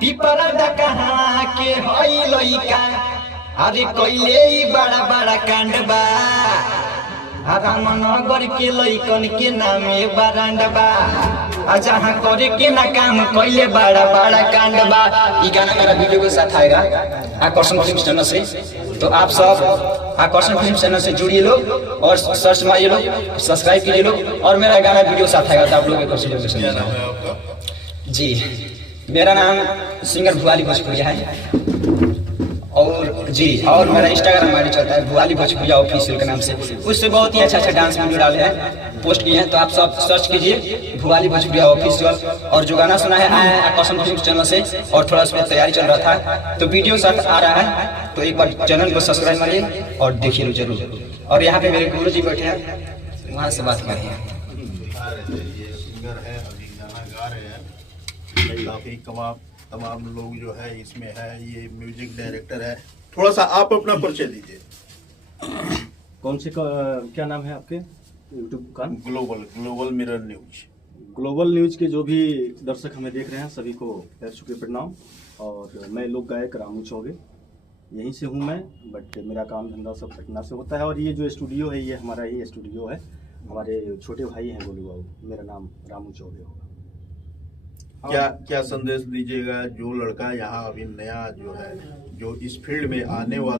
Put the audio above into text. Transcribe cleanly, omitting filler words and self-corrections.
पिपरा कहाँ के हई लइका अरे कइले बड़ा बड़ा कांडबा रामनगर के लइकन के नामे बरांडबा जहाँ करे के ना काम कइले बड़ा बड़ा कांडबा। ये गाना मेरा वीडियो के साथ आएगा आकर्षण फिल्म चैनल से, तो आप सब आकर्षण फिल्म चैनल से जुड़िए लोग और सर्च मारिए लोग, सब्सक्राइब कीजिए लोग और मेरा गाना वीडियो साथ आएगा तो आप लोग जी। मेरा नाम सिंगर भुआली भोजपुरिया है और जी, और मेरा इंस्टाग्राम आईडी चलता है भुआली भोजपुरिया ऑफिशियल के नाम से। उससे बहुत ही अच्छा डांस वीडियो डाले हैं, पोस्ट किए हैं, तो आप सब सर्च कीजिए भुआली भोजपुरिया ऑफिशियल। और जो गाना सुना है आया है आकर्षण फिल्म चैनल से और थोड़ा उसमें तैयारी चल रहा था तो वीडियो साथ आ रहा है, तो एक बार चैनल को सब्सक्राइब मारिए और देखिए जरूर। और यहाँ पे मेरे गुरु जी बैठे हैं, वहाँ से बात करिए। काफी तमाम लोग जो है इसमें है, ये म्यूजिक डायरेक्टर है। थोड़ा सा आप अपना परिचय दीजिए। कौन से क्या नाम है आपके यूट्यूब का? Global mirror news. Global news के जो भी दर्शक हमें देख रहे हैं सभी को पैर छू के प्रणाम। और मैं लोक गायक रामू चौबे, यहीं से हूँ मैं, बट मेरा काम धंधा सब पटना से होता है। और ये जो स्टूडियो है ये हमारा ही स्टूडियो है, हमारे छोटे भाई हैं गोलू बाबू, मेरा नाम रामू चौबे होगा। क्या संदेश दीजिएगा जो लड़का यहाँ अभी नया जो है जो इस फील्ड में आने वाला